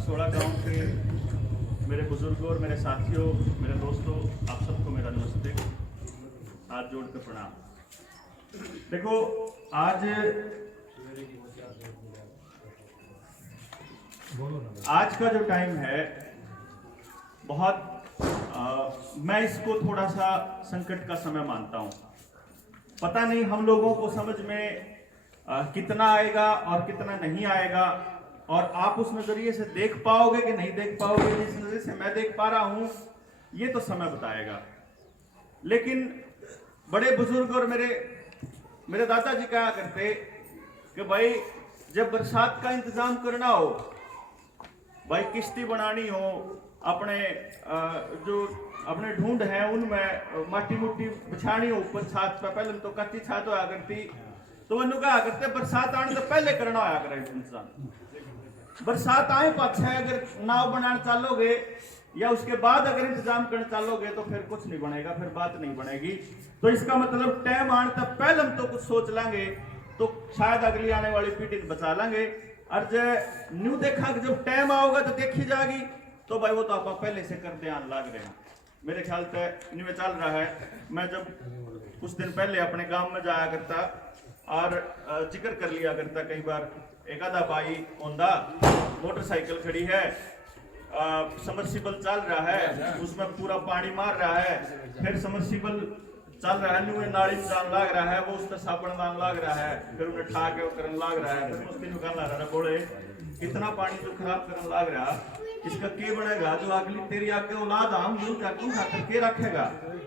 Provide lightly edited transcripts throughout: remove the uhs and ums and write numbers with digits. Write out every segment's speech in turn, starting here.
असोड़ा गांव के मेरे बुजुर्गों और मेरे साथियों, मेरे दोस्तों, आप सबको मेरा नमस्ते, हाथ जोड़ कर प्रणाम। देखो, आज का जो टाइम है बहुत मैं इसको थोड़ा सा संकट का समय मानता हूँ। पता नहीं हम लोगों को समझ में कितना आएगा और कितना नहीं आएगा, और आप उस नजरिए से देख पाओगे कि नहीं देख पाओगे। जिस नजरिए से मैं देख पा रहा हूं ये तो समय बताएगा। लेकिन बड़े बुजुर्ग और मेरे दादाजी कहा करते कि भाई जब बरसात का इंतजाम करना हो, भाई किश्ती बनानी हो, अपने ढूंढ है उनमें माटी मुट्टी बिछानी हो ऊपर छात पे, पहले तो कच्ची छात होया करती, तो वो कहा करते बरसात आने तो पहले करना होया करे इंतजाम। बरसात आए पाछे अगर नाव बनाना चालोगे या उसके बाद अगर इंतजाम करना चालोगे तो फिर कुछ नहीं बनेगा, फिर बात नहीं बनेगी। तो इसका मतलब टाइम आने तक पहले हम तो कुछ सोच लेंगे तो शायद अगली आने वाली पीढ़ी बचा लेंगे। और जब न्यू देखा कि जब टाइम आओगा तो देखी जाएगी, तो भाई वो तो आप पहले से कर ध्यान लाग रहे हैं। मेरे ख्याल से न्यू में चल रहा है। मैं जब कुछ दिन पहले अपने गांव में जाया करता और जिक्र कर लिया करता कई बार, एक आधा भाई होंदा, मोटरसाइकिल खड़ी है, समर्सिबल चल रहा है, उसमें पूरा पानी मार रहा है, फिर समर्सिबल चल रहा है, न्यू नाली में जान लाग रहा है, वो उस पर साबुन दान लाग रहा है, फिर उन्हें ठा के करन लाग रहा है, फिर उसकी निकाल रहा है। बोले इतना पानी जो खराब करन लाग रहा, इसका के बनेगा? जो अगली तेरी आगे औलाद हम क्या क्यों खाकर के रखेगा?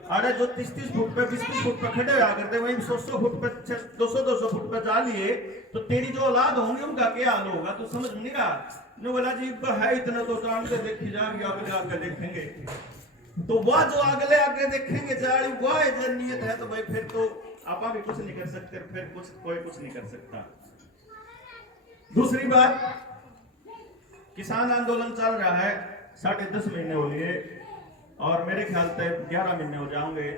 अरे जो 30-30 फुट पे 20-20 फुट पे खड़े हुआ करते वही 100-100 फुट पे 200-200 फुट पे जा लिए, तो तेरी जो औलाद होंगी उनका क्या हाल होगा? तो समझ नहीं रहा। ने बोला जी है इतना तो जानते देखी जाएगी, आगे आगे देखेंगे। तो वह जो अगले आगे देखेंगे जाड़ी वह जो नियत है, तो भाई फिर तो आप भी कुछ नहीं कर सकते, फिर कोई कुछ नहीं कर सकता। दूसरी बात, किसान आंदोलन चल रहा है 10.5 महीने हो लिए, और मेरे ख्याल से 11 महीने हो जाएंगे।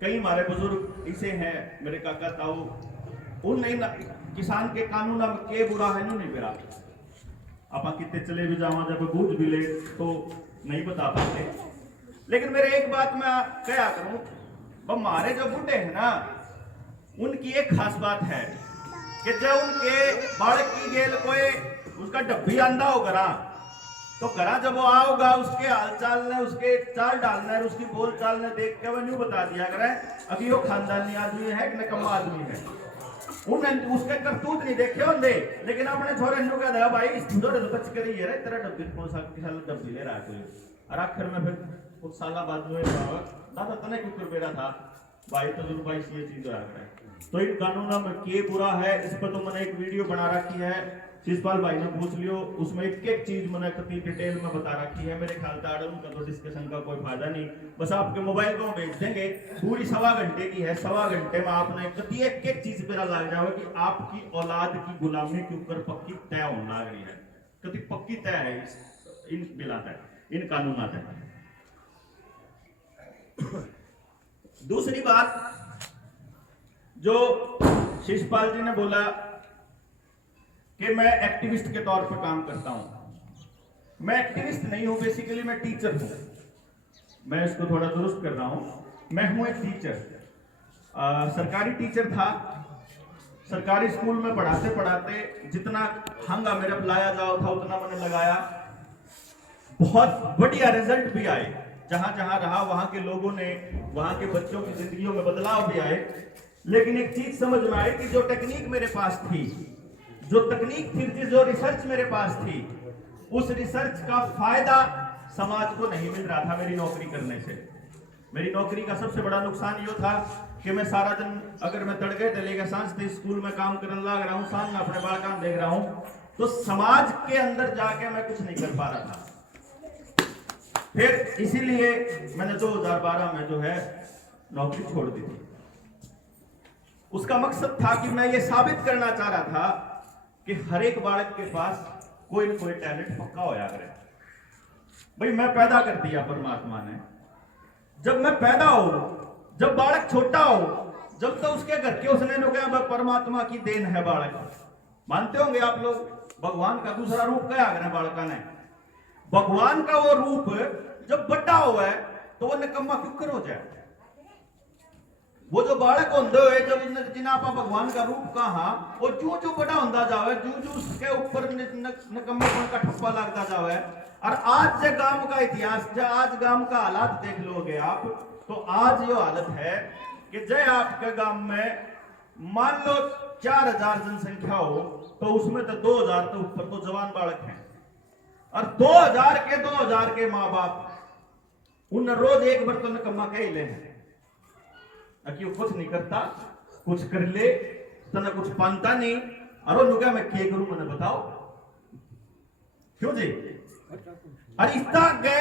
कई हमारे बुजुर्ग इसे हैं, मेरे काका ताऊ, उन नहीं किसान के कानून में के बुरा है नहीं बेरा। आप कितने चले भी जावा जब बूझ भी ले तो नहीं बता पाते। लेकिन मेरे एक बात मैं क्या करूं, हमारे जो बूढ़े हैं ना, उनकी एक खास बात है कि जब उनके बालक की गेल कोई उसका डब्बी आंदा हो करा, तो करा जब वो आओगा उसके हालचाल ने, उसके चाल डालने, उसकी बोल चाल ने देख के वो न्यू बता दिया करे अभी वो खानदानी आदमी है कि निकम्मा आदमी है। उन्हें उसके करतूत नहीं देखे होंगे, लेकिन अपने छोरे न्यू कह दिया भाई छोरे तो बच करी है तेरा डब्बी कौन सा डब्बी ले रहा है कोई। और आखिर में फिर कुछ साल बाद में दादा तने क्यों बेरा था भाई, तो जरूर भाई ये चीज आ रहा है। तो इन कानूनों में के बुरा है, इस पर तो मैंने एक वीडियो बना रखी है, शिषपाल भाई ने पूछ लियो, उसमें एक चीज मैंने कितनी डिटेल में बता रखी है। मेरे ख्याल से उनका तो डिस्कशन का कोई फायदा नहीं, बस आपके मोबाइल को भेज देंगे, पूरी 1.25 घंटे की है। 1.25 घंटे में आपने कति एक चीज पे लग जाओ कि आपकी औलाद की गुलामी के ऊपर पक्की तय होने लग रही है, कति पक्की तय है इन बिला तय, इन कानून तय। दूसरी बात जो शिषपाल जी ने बोला कि मैं एक्टिविस्ट के तौर पर काम करता हूं, मैं एक्टिविस्ट नहीं हूं, बेसिकली मैं टीचर हूं। मैं इसको थोड़ा दुरुस्त कर रहा हूं, मैं हूं एक टीचर, सरकारी टीचर था। सरकारी स्कूल में पढ़ाते पढ़ाते जितना हंगा मेरा लाया जाओ था उतना मैंने लगाया, बहुत बढ़िया रिजल्ट भी आए। जहां जहां रहा वहां के लोगों ने, वहां के बच्चों की जिंदगियों में बदलाव भी आए। लेकिन एक चीज समझ में आई कि जो टेक्निक मेरे पास थी, जो तकनीक थी, जो रिसर्च मेरे पास थी, उस रिसर्च का फायदा समाज को नहीं मिल रहा था मेरी नौकरी करने से। मेरी नौकरी का सबसे बड़ा नुकसान ये था कि मैं सारा दिन अगर मैं तड़के चलेगा सांझ से स्कूल में काम करने लग रहा हूँ, सांझ में अपने बाल काम देख रहा हूँ, तो समाज के अंदर जाके मैं कुछ नहीं कर पा रहा था। फिर इसीलिए मैंने 2012 में जो है नौकरी छोड़ दी थी। उसका मकसद था कि मैं ये साबित करना चाह रहा था कि हर एक बालक के पास कोई न कोई टैलेंट पक्का होया करे। भाई मैं पैदा कर दिया परमात्मा ने, जब मैं पैदा हो, जब बालक छोटा हो, जब तो उसके घर के उसने कहा परमात्मा की देन है बालक, मानते होंगे आप लोग। भगवान का दूसरा रूप क्या है बालका ने? भगवान का वो रूप जब बड़ा हुआ है तो वो निकम्मा क्यों कर हो जाए? वो जो बालक होंदे हुए जब जिन्हें आप भगवान का रूप कहा, वो जो जो बड़ा होता जावे, जो उसके ऊपर निकम्मेपन का ठप्पा लगता जावे। और आज जो गांव का इतिहास, जो आज गांव का हालात देख लोगे आप, तो आज ये हालत है कि जय आपके गांव में मान लो 4000 जनसंख्या हो, तो उसमें तो 2000 तो ऊपर तो जवान बालक हैं, और 2000 के माँ बाप उन रोज एक बर्तन निकम्मा कह ले हैं कि वो कुछ नहीं करता, कुछ कर ले तना कुछ पानता नहीं। अरे नुका मैं क्या करूं, मैंने बताओ क्यों जी? और इस गए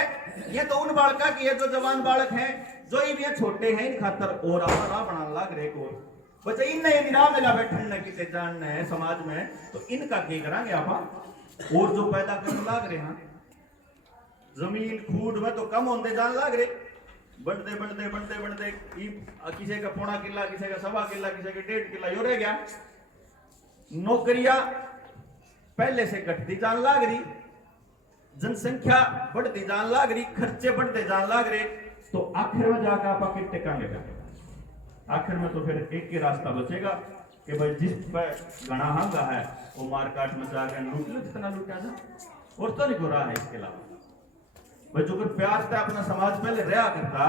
ये तो उन बालका की है जो जवान बालक हैं, जो ये छोटे हैं, इन खातर और राह बनाने लग रहे को बच्चे इन्हें निराह मिला बैठने किसे जानना है समाज में, तो इनका क्या करांगे आप? और जो पैदा करने लग रहे हैं जमीन खूड में तो कम होते जान लग रहे, बढ़ते बढ़ते बढ़ते बढ़ते किसी का 1.5 किला, किसी का 1.25 किला, किसी का 1.5 किला यो रह गया। नौकरियां पहले से घटती जान लग रही, जनसंख्या बढ़ती जान लग रही, खर्चे बढ़ते जान लग रहे, तो आखिर में जाकर आप आखिर टिकांगे? आखिर में तो फिर एक ही रास्ता बचेगा कि भाई जिस पर गणा हंगा है वो मार्केट में जाकर लूट लो जितना लूटा जा, और तो नहीं हो रहा है। इसके अलावा भाई जो कुछ प्यार था अपना समाज पहले रहा करता,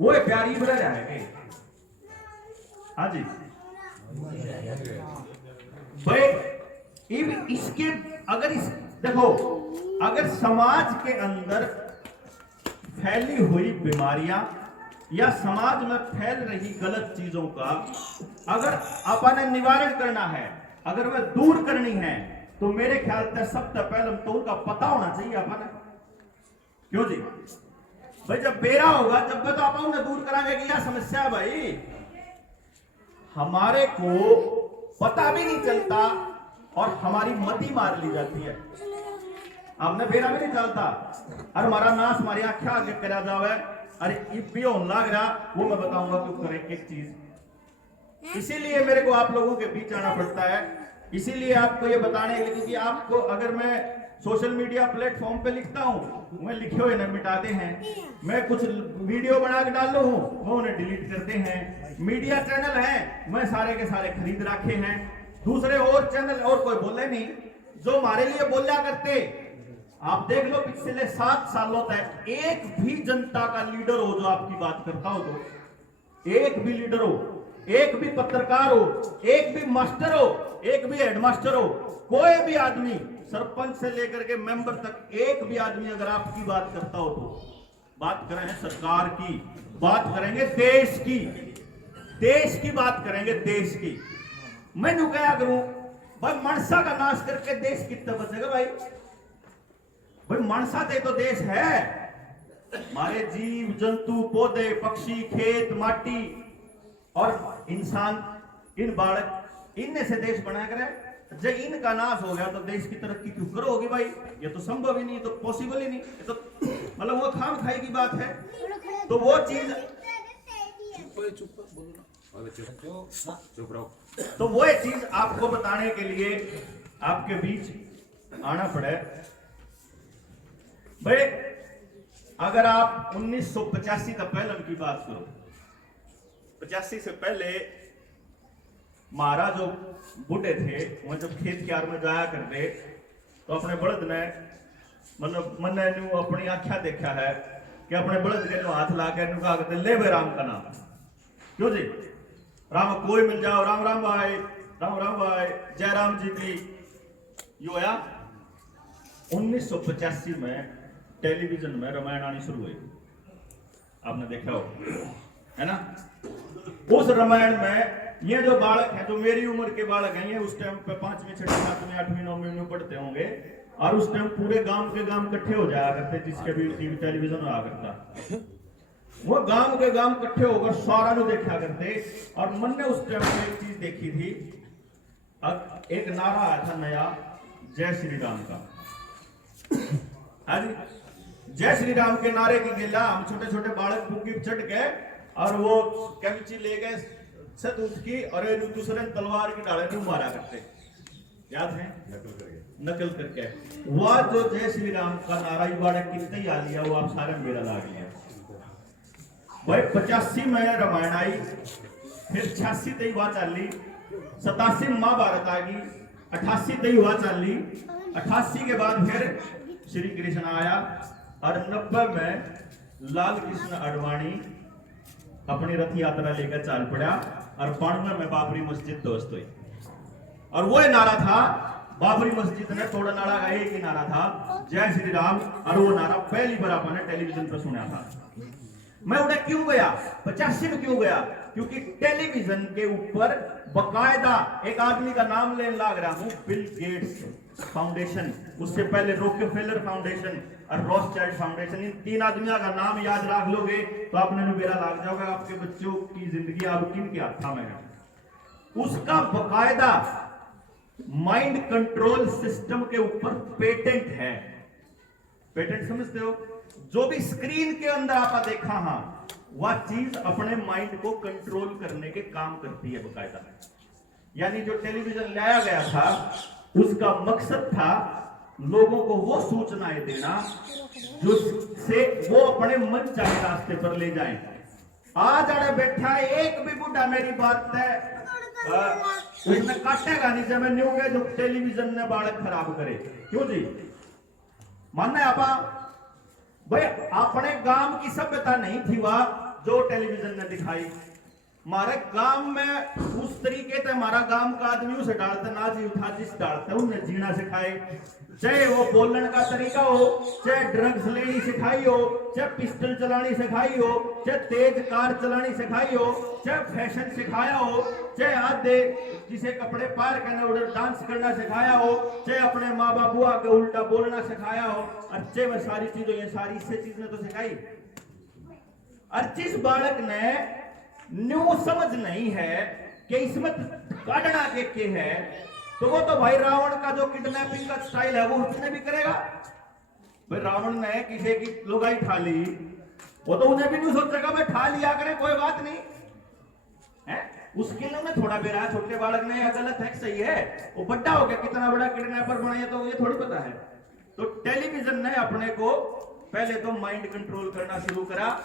वो प्यार ही बना रहा है कि हाँ जी भाई इसके अगर इस देखो, अगर समाज के अंदर फैली हुई बीमारियां या समाज में फैल रही गलत चीजों का अगर अपन निवारण करना है, अगर वह दूर करनी है, तो मेरे ख्याल से सबसे पहले तो उनका पता होना चाहिए अपन। क्यों जी भाई? जब बेरा होगा जब तो आप उन्हें दूर कराएंगे कि यह समस्या है भाई, हमारे को पता भी नहीं चलता और हमारी मती मार ली जाती है। आपने बेरा भी नहीं चलता और हमारा नाश हमारी आंखें आगे करा जावे, अरे भी होने लग रहा, वो मैं बताऊंगा क्यों करें एक चीज। इसीलिए मेरे को आप लोगों के बीच आना पड़ता है, इसीलिए आपको ये बताने के लिए, क्योंकि आपको अगर मैं सोशल मीडिया प्लेटफॉर्म पे लिखता हूँ, मैं लिखे हुए न मिटाते हैं, मैं कुछ वीडियो बना के डाल हूँ वो उन्हें डिलीट करते हैं, मीडिया चैनल है मैं सारे के सारे खरीद रखे हैं, दूसरे और चैनल और कोई बोले नहीं जो हमारे लिए बोला करते। आप देख लो पिछले 7 सालों तक एक भी जनता का लीडर हो जो आपकी बात करता हो, तो एक भी लीडर हो, एक भी पत्रकार हो, एक भी मास्टर हो, एक भी हेडमास्टर हो, कोई भी आदमी सरपंच से लेकर के मेंबर तक एक भी आदमी अगर आपकी बात करता हो, तो बात करेंगे सरकार की, बात करेंगे देश की, देश की बात करेंगे देश की। मैं जो क्या करूं भाई, मनसा का नाश करके देश कितना बचेगा भाई? भाई मनसा दे तो देश है, हमारे जीव जंतु पौधे पक्षी खेत माटी और इंसान, इन बालक इनने से देश बना कर, जब इनका नाश हो गया तो देश की तरक्की क्यों करो होगी भाई? ये तो संभव ही नहीं, तो पॉसिबल ही नहीं, ये तो मतलब वो खाम खाई की बात है। तो वो चीज तो वो चीज आपको बताने के लिए आपके बीच आना पड़े भाई। अगर आप 1985 का पहले की बात करो, 85 से पहले महाराज जो बूढ़े थे वो जब खेत क्यार में जाया करते, तो अपने बड़द ने मतलब मैंने अपनी आंखा देखा है कि अपने बड़द के हाथ ला के कहा करते ले भाई राम का नाम। क्यों जी? राम कोई मिल जाओ, राम राम भाई, राम राम भाई, जय राम जी की। यो आया 1985 में टेलीविजन में रामायण आनी शुरू हुई, आपने देखा हो है ना? उस रामायण में ये जो बालक है, जो मेरी उम्र के बालक हैं, ये उस टाइम पे 5वीं 6वीं 7वीं 8वीं 9वीं में पढ़ते होंगे, और उस टाइम पूरे गांव के गांव इकट्ठे हो जाया करते, जिसके भी टीवी टेलीविजन आ करता, वो गांव के गांव इकट्ठे होकर सारा नु देखा करते। और मन ने उस टाइम पे एक चीज देखी थी, एक नारा आया था नया, जय श्री राम का। जय श्री राम के नारे की गिला हम छोटे छोटे बालक बुकी चढ़ के और वो कैंची ले गए सतूत की, और दूसरे तलवार की डाले मारा करते। याद है? नकल करके वह जो जय श्री राम का नारा बाड़ा कितने ही आ लिया, वो आप सारे मेरा लाग लिया भाई। 85 में रामायण आई, फिर 86 तई हुआ चाली, 87 में महाभारत आ गई, 88 तई हुआ चाली, 88 के बाद फिर श्री कृष्ण आया, और 90 में लाल कृष्ण आडवाणी अपनी रथ यात्रा लेकर चाल पड़ा, और 92 में बाबरी मस्जिद दोस्त हुई। और वो नारा था बाबरी मस्जिद ने तोड़ा नारा का एक ही नारा था, जय श्री राम। और वो नारा पहली बार आपने टेलीविजन पर सुना था। मैं उन्हें क्यों गया 85 में, क्यों गया? क्योंकि टेलीविजन के ऊपर बकायदा एक आदमी का नाम लेने लग रहा हूं, बिल गेट्स फाउंडेशन, उससे पहले रॉकफेलर फाउंडेशन और रॉथस्चाइल्ड फाउंडेशन। इन 3 आदमियों का नाम याद रख लोगे तो आपने मेरा लाग जाओगा, आपके बच्चों की जिंदगी अब किन के हाथ में है। उसका बकायदा माइंड कंट्रोल सिस्टम के ऊपर पेटेंट है। पेटेंट समझते हो? जो भी स्क्रीन के अंदर आपने देखा, हाँ, वह चीज अपने माइंड को कंट्रोल करने के काम करती है बकायदा। यानी जो टेलीविजन लाया गया था उसका मकसद था लोगों को वो सूचनाएं देना जिससे वो अपने मन चाहे रास्ते पर ले जाएं। आज अड़े बैठा एक भी बुढ़ा मेरी बात है उसने काटेगा नहीं जब मैं न्यू गए जो टेलीविजन ने बालक खराब करे। क्यों जी? मानना आपा भाई अपने गांव की सभ्यता नहीं थी वह जो टेलीविजन ने दिखाई। हमारे गांव में उस तरीके से हमारा गांव का आदमी उसे डालते ना जी उठा जिस डालते उन्हें जीना सिखाए, चाहे वो बोलने का तरीका हो, चाहे ड्रग्स लेनी सिखाई हो, चाहे पिस्टल चलानी सिखाई हो, चाहे तेज कार चलानी सिखाई हो, चाहे फैशन सिखाया हो, चाहे आधे जिसे कपड़े पार करने उधर डांस करना सिखाया हो, चाहे अपने माँ बाबू आके उल्टा बोलना सिखाया हो, अच्छे में सारी चीजों ये सारी इससे चीज ने तो सिखाई। और जिस बालक ने न्यू समझ नहीं है कि इसमें काटना के है, तो वो तो भाई रावण का जो किडनैपिंग का स्टाइल है वो उसने भी करेगा। भाई रावण ने किसी की लुगाई ठा ली, वो तो उन्हें भी नहीं सोचेगा मैं ठा लिया करें कोई बात नहीं है। उसके लिए उन्हें थोड़ा बेरा छोटे बालक ने गलत है सही है, वो बड़ा हो गया कितना बड़ा किडनैपर बनाया तो ये थोड़ी पता है। तो टेलीविजन ने अपने को पहले तो माइंड कंट्रोल करना शुरू करा,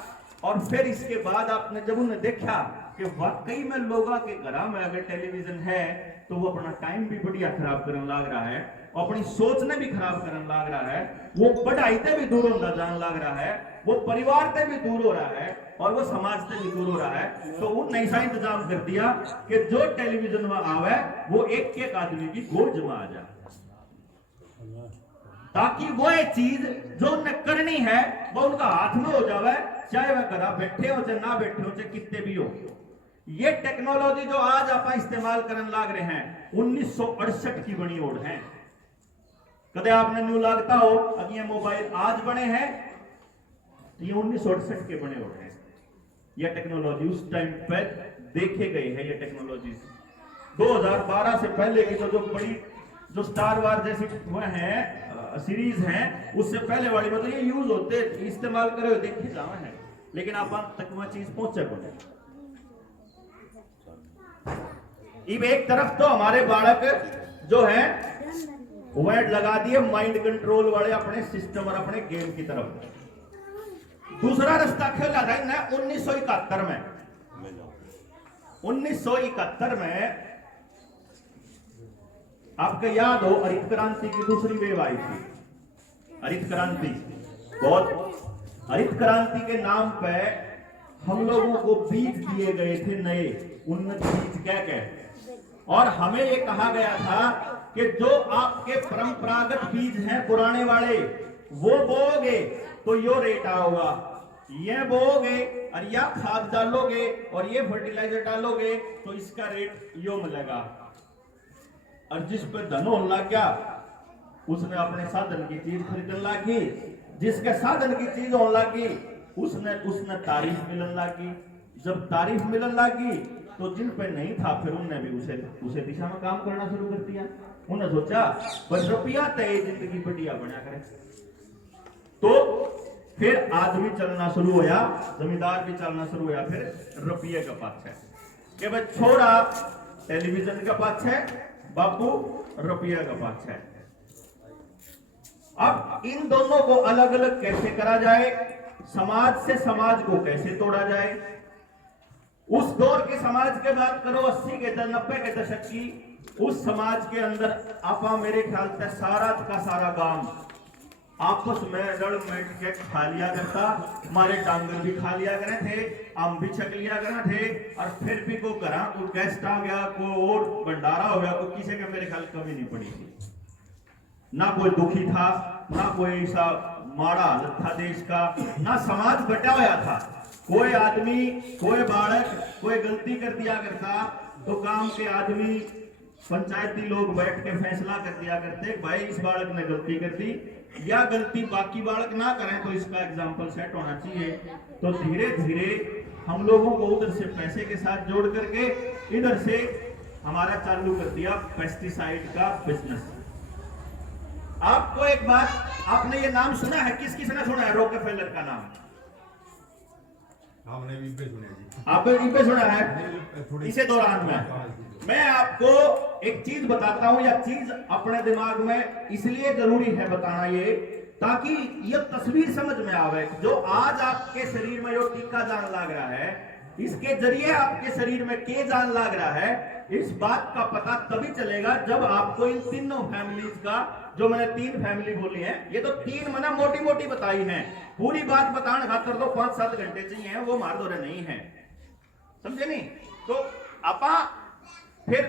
और फिर इसके बाद आपने जब उन्हें देखा कि वाकई में लोगों के घर में अगर टेलीविजन है तो वो अपना टाइम भी बढ़िया खराब करने लग रहा है, अपनी सोच ने भी खराब करने लग रहा है, वो पढ़ाई से भी दूर होता जाने लग रहा है, वो परिवार से भी दूर हो रहा है, और वो समाज से भी दूर हो रहा है। तो उन ऐसा इंतजाम कर दिया कि जो टेलीविजन में आवे वो एक एक आदमी की गोद में आ जाए, ताकि वो एक चीज जो उन्हें करनी है वो उनका हाथ में हो जावे, चाहे वह घर बैठे हो चाहे ना बैठे हो चाहे कितने भी हो। ये टेक्नोलॉजी जो आज आप इस्तेमाल करने लग रहे हैं 1968 की बनी ओढ़ है। कदे आपने न्यू लगता हो अब ये मोबाइल आज बने हैं, तो ये 1968 के बने ओढ़ हैं। ये टेक्नोलॉजी उस टाइम पे देखे गए हैं। ये टेक्नोलॉजी 2012 से पहले की जो बड़ी जो स्टार वार जैसी वो हैं सीरीज हैं, उससे पहले वाली मतलब ये यूज होते इस्तेमाल करे हुए देखे जावे हैं, लेकिन आप तक वह चीज पहुंचे बोले। अब एक तरफ तो हमारे बालक जो है वर्ड लगा दिए माइंड कंट्रोल वाले अपने सिस्टम और अपने गेम की तरफ, दूसरा रास्ता खेला था ना 1971 में। 1971 में आपको याद हो हरित क्रांति की दूसरी वेव आई थी। हरित क्रांति बहुत हरित क्रांति के नाम पे हम लोगों को बीज दिए गए थे नए उन्नत बीज कह के, और हमें ये कहा गया था कि जो आपके परंपरागत बीज हैं पुराने वाले वो बोओगे तो यो रेट आओगा, ये बोओगे और या खाद डालोगे और ये फर्टिलाइजर डालोगे तो इसका रेट यो मिलेगा। और जिस पे धन होने लग गया उसने अपने साधन की चीज खरीदने लगी, जिसके साधन की चीज होने लगी उसने तारीफ मिलने लगी। जब तारीफ मिलने लगी तो जिन पे नहीं था फिर उन्हें भी उसे दिशा में काम करना शुरू कर दिया। उन्हें सोचा बस रुपया तय जिंदगी बढ़िया बना करे, तो फिर आदमी चलना शुरू होया, जमींदार भी चलना शुरू होया फिर रुपये का पक्ष है कि भाई छोरा टेलीविजन का पक्ष है, बापू रुपया का बादशाह है। अब इन दोनों को अलग अलग कैसे करा जाए, समाज से समाज को कैसे तोड़ा जाए। उस दौर के समाज के बात करो 80 के 90 के दशक की, उस समाज के अंदर आपा मेरे ख्याल से सारा का सारा गांव आपस में रड़ मिट के खा लिया करता। हमारे डांगर भी खा लिया करे थे, आम भी छक लिया करे थे, और फिर भी को करा कोई गेस्ट आ गया, कोई और भंडारा हो गया, कोई किसी का मेरे ख्याल कमी नहीं पड़ी थी। ना कोई दुखी था, ना कोई ऐसा माड़ा हालत था देश का, ना समाज बटा हुआ था। कोई आदमी, कोई बालक कोई गलती कर दिया करता तो गांव के आदमी, पंचायती लोग बैठ के फैसला कर दिया करते, भाई इस बालक ने गलती कर दी, या गलती बाकी बालक ना करें तो इसका एग्जाम्पल सेट होना चाहिए। तो धीरे धीरे हम लोगों को उधर से पैसे के साथ जोड़ करके इधर से हमारा चालू कर दिया पेस्टिसाइड का बिजनेस। आपको एक बात, आपने ये नाम सुना है, किस किसने सुना है रॉकफेलर का नाम? आपने भी पे सुना जी? आपने भी पे सुना है? इसे दौरान में मैं आपको एक चीज बताता हूं, या चीज अपने दिमाग में इसलिए जरूरी है बताना ये, ताकि ये तस्वीर समझ में आवे। जो आज आपके शरीर में जो टीका जान लग रहा है, इसके जरिए आपके शरीर में के जान लग रहा है, इस बात का पता तभी चलेगा जब आपको इन तीनों फैमिलीज का, जो मैंने 3 फैमिली बोली है, ये तो 3 मैंने मोटी मोटी बताई हैं, पूरी बात बताने खातर तो 5-7 घंटे चाहिए, वो मार दौरे नहीं है, समझे नहीं? तो आपा फिर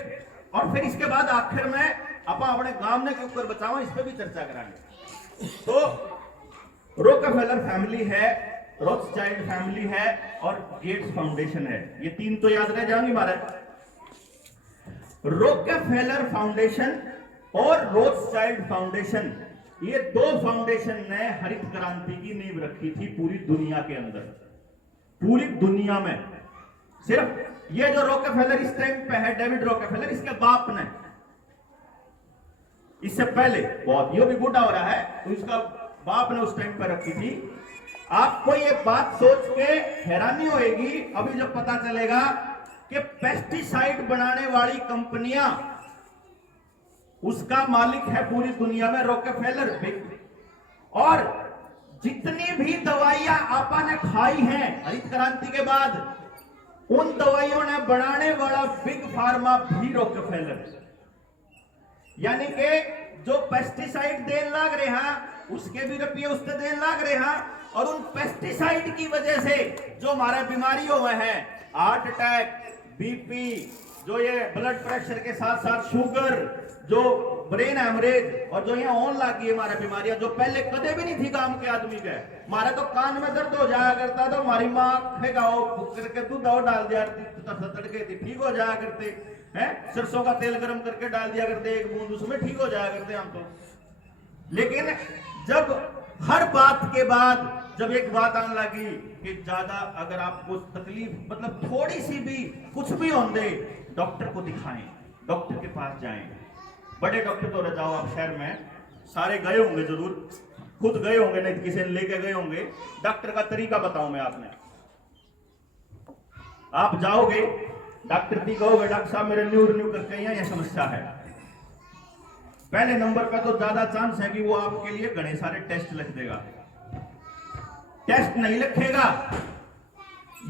इसके बाद आखिर में आपा अपने गांव ने के ऊपर बचाओ, इस पे भी चर्चा कराएंगे। तो रॉकफेलर फैमिली है, रॉथस्चाइल्ड फैमिली है और गेट्स फाउंडेशन है, ये 3 तो याद रह जाएंगे महाराज। रॉकफेलर फाउंडेशन और रॉथस्चाइल्ड फाउंडेशन, ये 2 फाउंडेशन ने हरित क्रांति की नींव रखी थी पूरी दुनिया के अंदर, पूरी दुनिया में। सिर्फ ये जो रॉकफेलर इस टाइम पे है, डेविड रॉकफेलर, इसके बाप ने, इससे पहले बहुत, ये भी बूढ़ा हो रहा है, तो इसका बाप ने उस टाइम पे रखी थी। आपको ये बात सोच के हैरानी होगी अभी जब पता चलेगा कि पेस्टिसाइड बनाने वाली कंपनियां, उसका मालिक है पूरी दुनिया में रॉकफेलर। और जितनी भी दवाइयां आपा ने खाई हैं हरित क्रांति के बाद, उन दवाइयों ने बनाने वाला बिग फार्मा भी रॉकफेलर। यानी कि जो पेस्टिसाइड देने लग रहे हैं, उसके भी रुपये उससे देने लग रहे हैं, और उन पेस्टिसाइड की वजह से जो हमारे बीमारी हुए हैं, हार्ट अटैक, बीपी, जो ये ब्लड प्रेशर के साथ साथ शुगर, जो ब्रेन हेमरेज, और जो यहाँ ऑन लगी है हमारे बीमारियां, जो पहले कदे भी नहीं थी काम के आदमी के। हमारे तो कान में दर्द हो जाया करता, तो हमारी माँ फेंकाओ करके दूध डाल दिया तड़के थी, ठीक हो जाया करते हैं। सरसों का तेल गर्म करके डाल दिया करते, 1 बूंद, उसमें ठीक हो जाया करते हम तो। लेकिन जब हर बात के बाद जब एक बात आने लगी कि ज्यादा अगर आपको तकलीफ, मतलब थोड़ी सी भी कुछ भी होंगे, डॉक्टर को दिखाएं, डॉक्टर के पास जाएं। बड़े डॉक्टर तो जाओ आप शहर में, सारे गए होंगे जरूर, खुद गए होंगे, नहीं किसी ने लेके गए होंगे। डॉक्टर का तरीका बताऊं मैं आपने, आप जाओगे डॉक्टर की कहोगे, डॉक्टर साहब मेरे न्यू करके यहाँ ये समस्या है। पहले नंबर पे तो ज्यादा चांस है कि वो आपके लिए घने सारे टेस्ट लिख देगा। टेस्ट नहीं लिखेगा,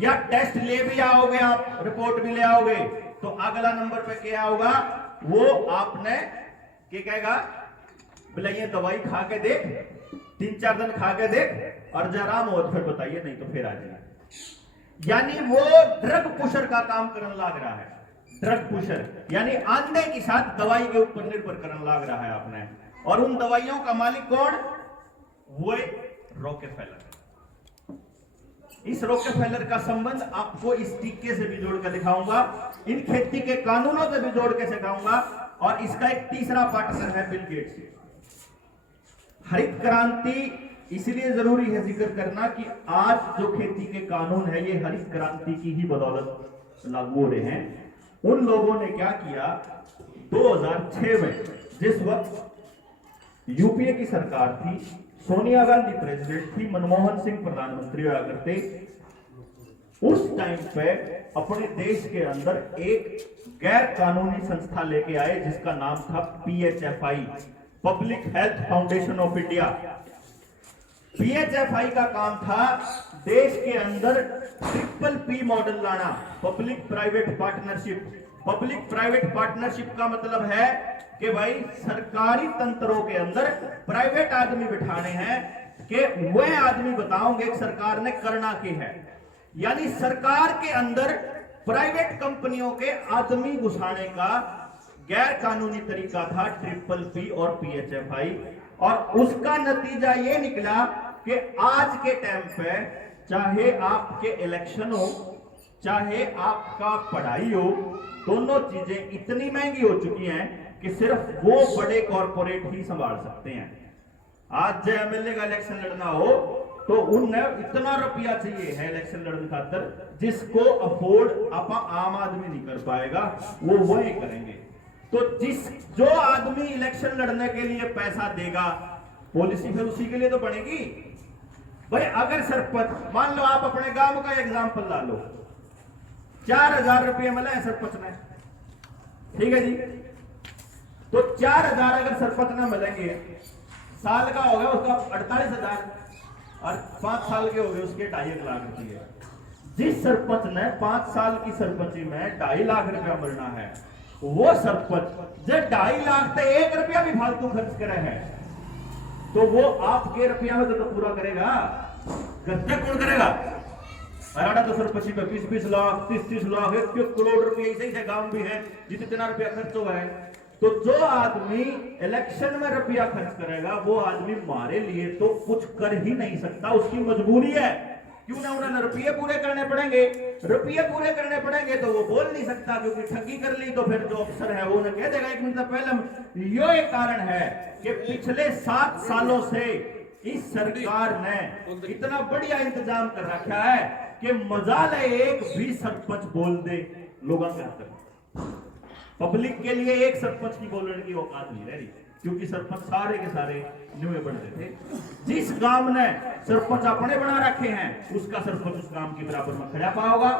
या टेस्ट ले भी आओगे आप, रिपोर्ट भी ले आओगे, तो अगला नंबर पे क्या होगा, वो आपने क्या कहेगा, बोले ये दवाई खा के देख, 3-4 दिन खा के देख, और जरा आराम हो फिर बताइए, नहीं तो फिर आ जाए। यानी वो ड्रग पुशर का काम करने लग रहा है। ड्रग पुशर यानी आंधे के साथ दवाई के ऊपर निर्भर करने लग रहा है आपने। और उन दवाइयों का मालिक कौन? वो रॉकफेलर। इस रॉकफेलर का संबंध आपको इस टीके से भी जोड़ कर दिखाऊंगा, इन खेती के कानूनों से भी जोड़ के सिखाऊंगा, और इसका एक तीसरा पार्टनर है बिल गेट्स। हरित क्रांति इसलिए जरूरी है जिक्र करना कि आज जो खेती के कानून है ये हरित क्रांति की ही बदौलत लागू हो रहे हैं। उन लोगों ने क्या किया, 2006 में जिस वक्त यूपीए की सरकार थी, सोनिया गांधी प्रेसिडेंट थी, मनमोहन सिंह प्रधानमंत्री हुआ करते, उस टाइम पे अपने देश के अंदर एक गैर कानूनी संस्था लेके आए जिसका नाम था PHFI, public health foundation of India. PHFI का काम था देश के अंदर PPP मॉडल लाना, public private partnership. Public private partnership का मतलब है कि भाई सरकारी तंत्रों के अंदर प्राइवेट आदमी बिठाने हैं कि वह आदमी बताओगे कि सरकार ने करना क्या है। यानी सरकार के अंदर प्राइवेट कंपनियों के आदमी घुसाने का गैर कानूनी तरीका था PPP और PHFI। और उसका नतीजा ये निकला कि आज के टाइम पे चाहे आपके इलेक्शन हो, चाहे आपका पढ़ाई हो, दोनों चीजें इतनी महंगी हो चुकी हैं कि सिर्फ वो बड़े कॉर्पोरेट ही संभाल सकते हैं। आज जो MLA का इलेक्शन लड़ना हो तो उन्हें इतना रुपया चाहिए है इलेक्शन लड़ने खातर, जिसको अफोर्ड आप आम आदमी नहीं कर पाएगा, वो वही करेंगे। तो जो आदमी इलेक्शन लड़ने के लिए पैसा देगा, पॉलिसी फिर उसी के लिए तो बनेगी। भाई अगर सरपंच, मान लो आप अपने गांव का एग्जाम्पल ला लो, 4000 रुपये मिले हैं सरपंच ने, ठीक है जी। तो 4000 अगर सरपंच ने मिलेंगे, साल का हो गया उसका 48,000, और 5 साल के हो गए उसके 2.5 लाख रुपये। जिस सरपंच ने 5 साल की सरपंची में 2.5 लाख रुपया मिलना है, वो सरपंच जब 2.5 लाख से 1 रुपया भी फालतू खर्च करे है, तो वो आपके रुपया में तो पूरा करेगा, गद्दे कौन करेगा? हरियाणा तो सरपंची पे 20-20 लाख, 30-30 लाख, 1 करोड़ रुपये ऐसे गांव भी है जितना रुपया खर्च हुआ है। तो जो आदमी इलेक्शन में रुपया खर्च करेगा, वो आदमी हमारे लिए तो कुछ कर ही नहीं सकता, उसकी मजबूरी है। क्यों ना उन्हें रुपये पूरे करने पड़ेंगे, रुपये पूरे करने पड़ेंगे तो वो बोल नहीं सकता, क्योंकि ठगी कर ली तो फिर जो अफसर है वो उन्हें कह देगा 1 मिनट पहले। ये कारण है कि पिछले 7 सालों से इस सरकार ने इतना बढ़िया इंतजाम कर रखा है कि मजाल एक भी सरपंच बोल दे लोगों के हाथ। पब्लिक के लिए एक सरपंच की बोलने की औकात नहीं रही, क्योंकि सरपंच सारे के सारे न्यूए बनते थे। जिस गांव ने सरपंच अपने बना रखे हैं, उसका सरपंच उस गांव की बराबर में खड़ा पाओगा।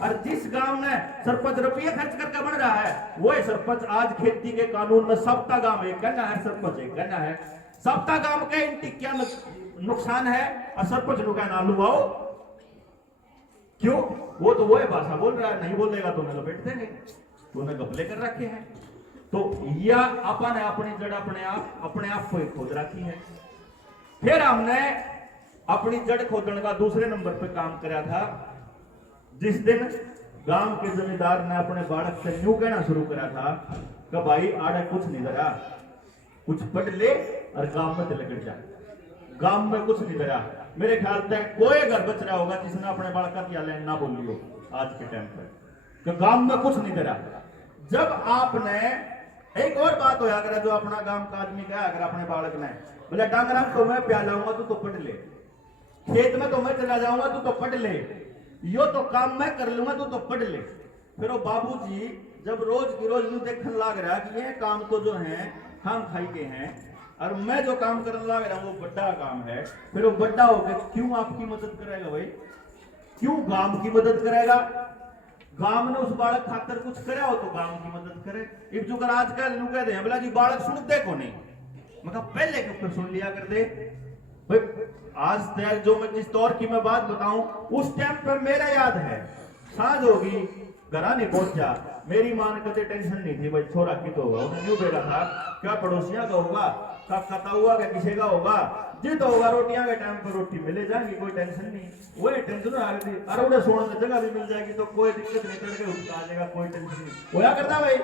और जिस गांव ने सरपंच रुपये खर्च करके बन रहा है, वो सरपंच आज खेती के कानून में सबका गांव एक कहना है, सरपंच एक कहना है। सबका गांव के इनकी क्या नुकसान है, और सरपंच नु कहना लुभाओ। क्यों? वो तो वही भाषा बोल रहा है, नहीं बोलेगा तो उन्हें लपेट देंगे, तो उन्हें गपले कर रखे हैं। तो यह अपन अपनी जड़ अपने आप को खोद रखी है। फिर हमने अपनी जड़ खोदने का दूसरे नंबर पे काम कराया था, जिस दिन गांव के जमींदार ने अपने बालक से यूं कहना शुरू करा था कि भाई आड़े कुछ नहीं धरा, कुछ पढ़ ले और गांव में लग जा। गांव में कुछ नहीं धरा। मेरे ख्याल से कोई घर बच रहा होगा जिसने अपने बालक का या लाइन ना बोली हो आज के टाइम पर, कि गांव में कुछ नहीं धरा। जब आपने एक और बात होया करा, जो अपना गांव का आदमी कहा अगर अपने बालक ने बोले डांगरा तो मैं प्यालाऊंगा तू तो पढ़ ले, खेत में तो मैं चला जाऊंगा तू तो पढ़ ले, यो तो काम मैं कर लूंगा तू तो पढ़ ले। फिर वो बाबूजी जब रोज की रोज यूं देखने लग रहा कि ये काम तो जो है हम खाई के हैं, और मैं जो काम करने लग रहा हूं वो बड़ा काम है। फिर वो बड़ा होकर क्यों आपकी मदद करेगा भाई? क्यों गांव की मदद करेगा? गांव ने उस बालक खातर कुछ करे हो तो गांव की मदद करे। एक जो कर आजकल लोग कहते हैं बोला जी बालक सुन दे को नहीं, मैं कहा पहले के ऊपर सुन लिया कर दे भाई। आज तक जो मैं जिस दौर की मैं बात बताऊं, उस टाइम पर मेरा याद है साँझ होगी घरा नहीं पहुंचा, मेरी मां ने कभी टेंशन नहीं थी भाई छोरा की तो होगा, उन्हें न्यू बेटा था क्या पड़ोसियां का होगा, का कता हुआ क्या किसी का होगा, जिद होगा रोटियां के टाइम पर रोटी मिले जाएंगी, कोई टेंशन नहीं। वही टेंशन आ रही थी, अरे उन्हें सोने जगह भी मिल जाएगी तो कोई दिक्कत नहीं, करके उठा जाएगा, कोई टेंशन नहीं होया करता भाई।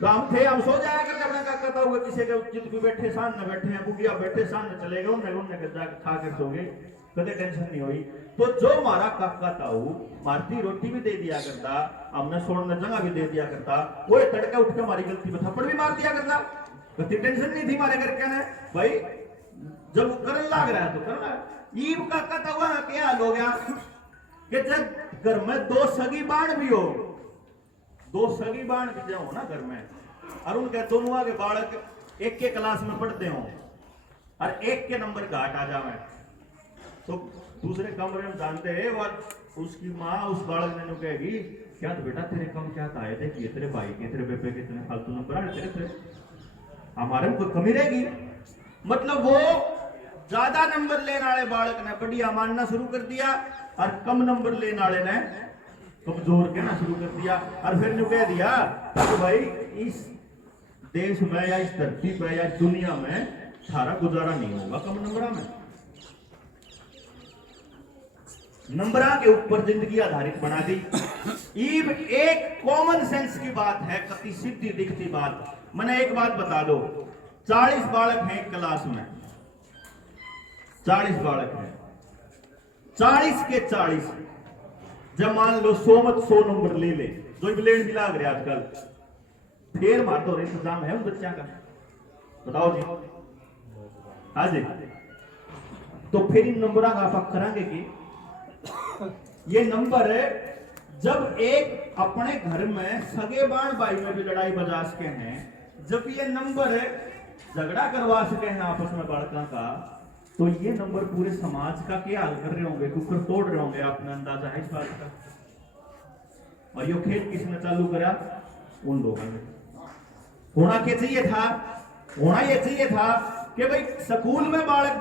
तो हम थे, हम सो जाया करते अपना का कता हुआ, किसी के जिद भी बैठे सामने बैठे हैं, बुढ़िया बैठे सामने चले गए, उन्हें खा कर सो गए, कभी टेंशन नहीं हुई। तो जो हमारा काका ताऊ मारती रोटी भी दे दिया करता, हमने सोने जगह भी दे दिया करता, वो तड़के उठ के हमारी गलती पे थप्पड़ भी मार दिया करता, कभी टेंशन नहीं थी हमारे घर के ने भाई। जब करने लग रहा है तो करना। ईब काका ताऊ क्या हाल हो गया कि जब घर में 2 सगी बाण भी हो, 2 सगी बाण भी जाओ ना घर में, और उनके दोनों के बालक एक के क्लास में पढ़ते हो और एक के नंबर घाट आ जावे, तो दूसरे कमरे में जानते हैं वो उसकी माँ उस बालक ने कहेगी, क्या तो बेटा तेरे कम क्या आए थे कि तेरे भाई के तेरे बेटे के इतने फालतू नंबर आ तेरे थे, हमारे में कोई कमी रहेगी। मतलब वो ज्यादा नंबर लेने वाले बालक ने बढ़िया मानना शुरू कर दिया और कम नंबर लेने वाले ने कमजोर कहना शुरू कर दिया। और फिर कह दिया तो भाई इस देश में या इस धरती पर या दुनिया में सारा गुजारा नहीं होगा कम नंबरा में। नंबरा के ऊपर जिंदगी आधारित बना दी। इव एक कॉमन सेंस की बात है, कति सीधी दिखती बात। मैंने एक बात बता दो, 40 बालक हैं एक क्लास में, 40 बालक हैं, 40 के 40 जब मान लो 100 मत 100 नंबर ले ले, जो ब्लेड भी लाग रहे आजकल, फिर मार तो इंतजाम है उन बच्चा का, बताओ जी। हाँ जी, तो फिर इन नंबरों का आप करेंगे कि ये नंबर जब एक अपने घर में सगे बाण भाई में भी लड़ाई बजा सके हैं, जब ये नंबर झगड़ा करवा सके हैं आपस में बालकों का, तो ये नंबर पूरे समाज का क्या हाल कर रहे होंगे, कुकर तोड़ रहे होंगे, आपने अंदाजा है इस बात का। और ये खेल किसने चालू करा? उन लोगों ने। होना क्या चाहिए था? होना ये चाहिए था कि भाई स्कूल में बालक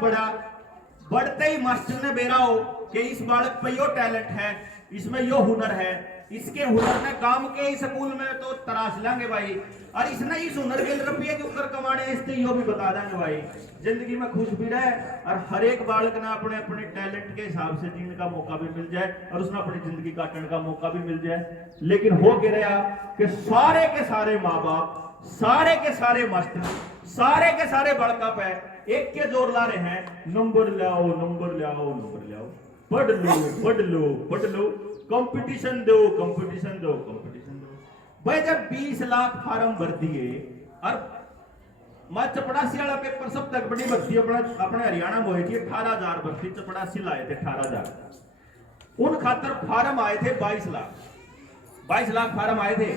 बढ़ते ही मास्टर ने बेरा हो कि इस बालक पे यो टैलेंट है, इसमें यो हुनर है, इसके हुनर ने काम के स्कूल में तो तराश लेंगे भाई, और इसने इस हुनर के रुपये के ऊपर कमाने इससे यो भी बता देंगे भाई, जिंदगी में खुश भी रहे और हर एक बालक ने अपने अपने टैलेंट के हिसाब से जीने का मौका भी मिल जाए और उसने अपनी जिंदगी काटने का मौका भी मिल जाए। लेकिन हो क्या रहा कि सारे के सारे माँ बाप, सारे के सारे मास्टर, सारे के सारे बड़का पे एक के जोर ला रहे हैं, नंबर लाओ नंबर लाओ नंबर लाओ, पढ़ लो पढ़ लो पढ़ लो, कंपटीशन दो कंपटीशन दो कंपटीशन दो। भाई जब 20 लाख फार्म भर दिए और मैं चपड़ासी वाला पेपर सब तक बड़ी भर्ती अपने हरियाणा में हुई थी, 18,000 भर्ती चपड़ासी लाए थे 18,000। उन खातर फार्म आए थे 22 लाख, 22 लाख फार्म आए थे।